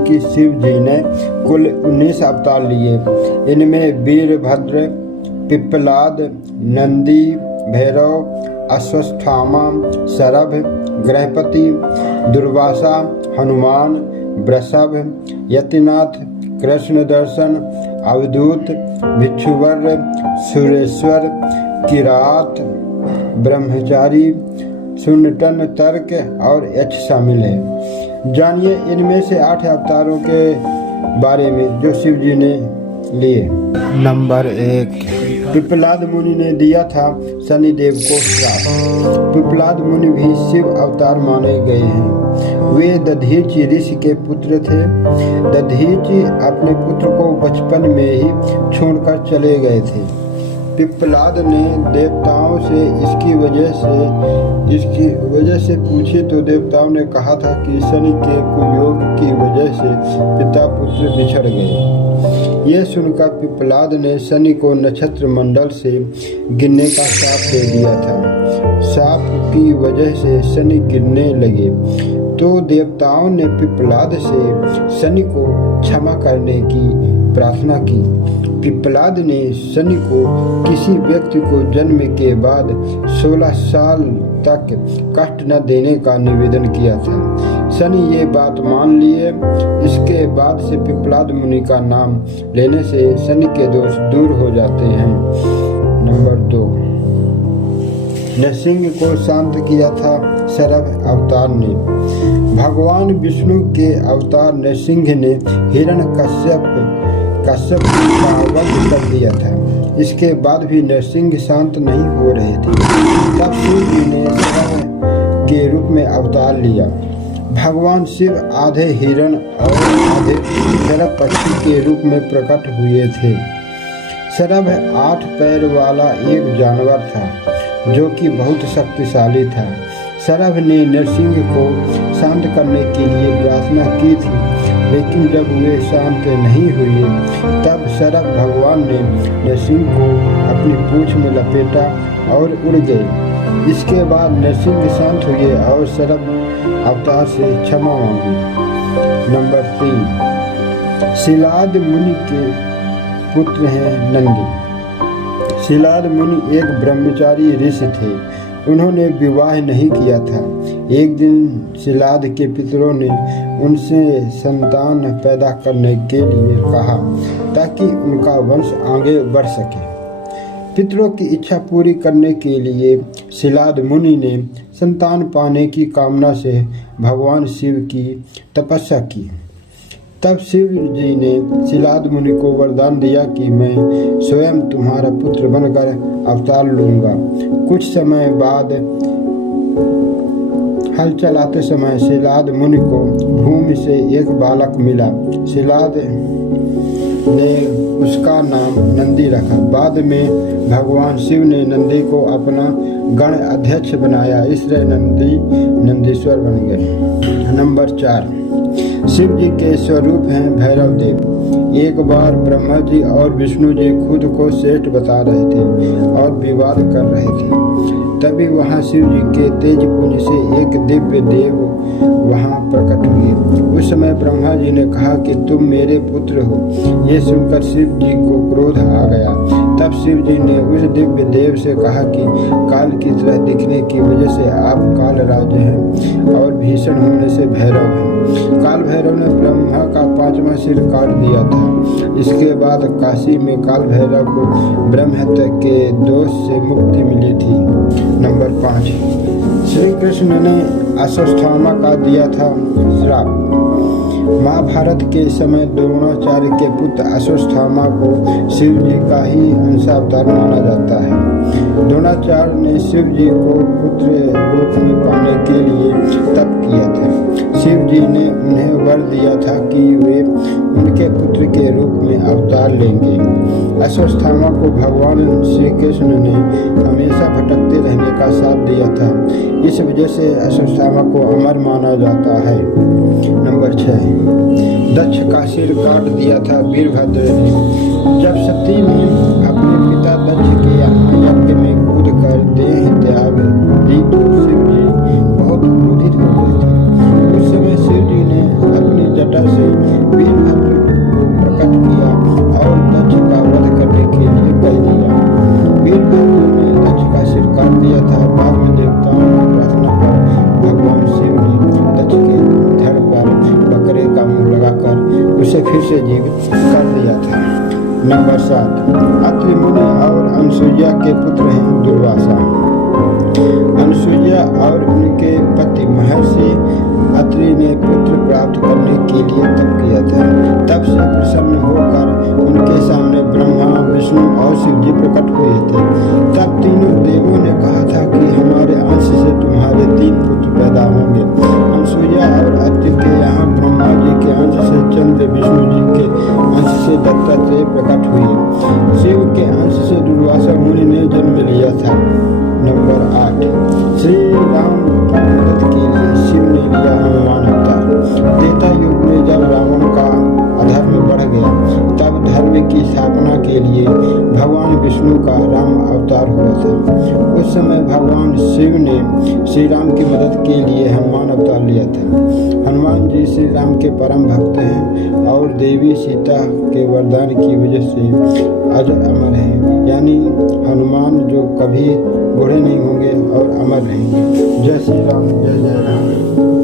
कि शिव जी ने कुल 19 अवतार लिए। इनमें वीरभद्र, पिप्पलाद, नंदी, भैरव, अश्वत्थामा, शरभ, गृहपति, दुर्वासा, हनुमान, वृषभ, यतिनाथ, कृष्ण दर्शन, अवधूत, भिक्षुवर, सुरेश्वर, किरात, ब्रह्मचारी, सुनटन, तर्क और यक्ष शामिल है। जानिए इनमें से 8 अवतारों के बारे में जो शिव जी ने लिए। नंबर 1, पिप्पलाद मुनि ने दिया था शनिदेव को श्राप। पिप्पलाद मुनि भी शिव अवतार माने गए हैं। वे दधीचि ऋषि के पुत्र थे। दधीचि अपने पुत्र को बचपन में ही छोड़कर चले गए थे। पिप्पलाद ने देवताओं से इसकी वजह से पूछे तो देवताओं ने कहा था कि शनि के कुयोग की वजह से पिता पुत्र बिछड़ गए। यह सुनकर पिप्पलाद ने शनि को नक्षत्र मंडल से गिरने का श्राप दे दिया था। श्राप की वजह से शनि गिरने लगे तो देवताओं ने पिप्पलाद से शनि को क्षमा करने की प्रार्थना की। पिप्पलाद ने शनि को किसी व्यक्ति को जन्म के बाद 16 साल तक कष्ट न देने का निवेदन किया था। शनि ये बात मान लिए। इसके बाद से पिप्पलाद मुनि का नाम लेने से शनि के दोष दूर हो जाते हैं। नंबर 2, नरसिंह को शांत किया था शरभ अवतार ने। भगवान विष्णु के अवतार नरसिंह ने हिरण्यकश्यप का वध कर दिया था। इसके बाद भी नरसिंह शांत नहीं हो रहे थे। तब शिव जी ने शरभ के रूप में अवतार लिया। भगवान शिव आधे हिरण और आधे शरभ पक्षी के रूप में प्रकट हुए थे। शरभ 8 पैर वाला एक जानवर था जो कि बहुत शक्तिशाली था। शरभ ने नरसिंह को शांत करने के लिए प्रार्थना की थी, लेकिन जब वे शांत नहीं हुए तब शरभ भगवान ने नरसिंह को अपनी पूंछ में लपेटा और उड़ गए। इसके बाद नरसिंह शांत हुए और शरभ अवतार से क्षमा मांगी। नंबर 3, शिलाद मुनि के पुत्र हैं नंदी। शिलाद मुनि एक ब्रह्मचारी ऋषि थे। उन्होंने विवाह नहीं किया था। एक दिन शिलाद के पितरों ने उनसे संतान पैदा करने के लिए कहा ताकि उनका वंश आगे बढ़ सके। पितरों की इच्छा पूरी करने के लिए शिलाद मुनि ने संतान पाने की कामना से भगवान शिव की तपस्या की। तब शिव जी ने शिलाद मुनि को वरदान दिया कि मैं स्वयं तुम्हारा पुत्र बनकर अवतार लूंगा। कुछ समय बाद हल चलाते समय शिलाद मुनि को भूमि से एक बालक मिला। शिलाद ने उसका नाम नंदी रखा। बाद में भगवान शिव ने नंदी को अपना गण अध्यक्ष बनाया, इसलिए नंदीश्वर बन गए। नंबर 4, शिव जी के स्वरूप हैं भैरव देव। एक बार ब्रह्मा जी और विष्णु जी खुद को श्रेष्ठ बता रहे थे और विवाद कर रहे थे। तभी वहां शिव जी के तेज पुंज से एक दिव्य देव वहां प्रकट हुए। उस समय ब्रह्मा जी ने कहा कि तुम मेरे पुत्र हो। ये सुनकर शिव जी को क्रोध आ गया। तब शिव जी ने उस दिव्य देव से कहा कि काल की तरह दिखने की वजह से आप काल राज हैं और भीषण होने से भैरव हैं। काल भैरव ने ब्रह्मा का 5वां सिर काट दिया था। इसके बाद काशी में काल भैरव को ब्रह्महत्या के दोष से मुक्ति मिली थी। नंबर 5, श्री कृष्ण ने अश्वत्थामा का दिया था श्राप। महाभारत के समय द्रोणाचार्य के पुत्र अश्वत्थामा को शिव जी का ही अंशावतार माना जाता है। द्रोणाचार्य ने शिव जी को पुत्र रूप में पाने के लिए तप किया था। शिव जी ने उन्हें वर दिया था कि वे उनके पुत्र के रूप में अवतार लेंगे। अश्वत्थामा को भगवान श्री कृष्ण ने हमेशा भटकते रहने का साथ दिया था। इस वजह से अश्वत्थामा को अमर माना जाता है। नंबर 6, दक्ष का सिर काट दिया था वीरभद्र ने। जब सती ने अपने पिता दक्ष के यज्ञ में कूद कर देह त्याग दी तो शिव जी बहुत क्रोधित हो गए थे। उस समय शिव जी ने अपनी जटा तरह से वीरभद्र को प्रकट किया और दक्ष का वध करने के लिए कह दिया। वीरभद्र ने दक्ष का सिर काट दिया था। बाद में देवताओं की प्रार्थना पर भगवान शिव ने दक्ष के धड़ पर बकरे का मुंह लगाकर उसे फिर से जीवित कर दिया था। नंबर 7, अत्रि मुनि और अनसुईया के पुत्र हैं दुर्वासा। अनसुईया और उनके पति महर्षि अत्रि ने पुत्र प्राप्त करने के लिए तप किया था। तब से प्रसन्न होकर उनके सामने ब्रह्मा, विष्णु और शिव जी प्रकट हुए थे। तब तीनों देवों ने कहा था कि हमारे अंश से तुम्हारे 3 पुत्र पैदा होंगे। अनसुईया और अत्रि के यहाँ ब्रह्मा जी के अंश से चंद्र, विष्णु जी के अंश से दत्तात्रेय प्रकट हुए। शिव के अंश से दुर्वासा मुनि ने जन्म लिया था। नंबर 8, श्री राम की मदद के लिए शिव ने लिया हनुमान अवतार। त्रेता युग में जब रावण का अधर्म बढ़ गया तब धर्म की स्थापना के लिए भगवान विष्णु का राम अवतार हुआ था। उस समय भगवान शिव ने श्री राम की मदद के लिए हनुमान अवतार लिया था। हनुमान जी श्री राम के परम भक्त हैं और देवी सीता के वरदान की वजह से अजर अमर हैं, यानी हनुमान जो कभी बूढ़े नहीं होंगे और अमर रहेंगे। जय श्री राम, जय जय राम।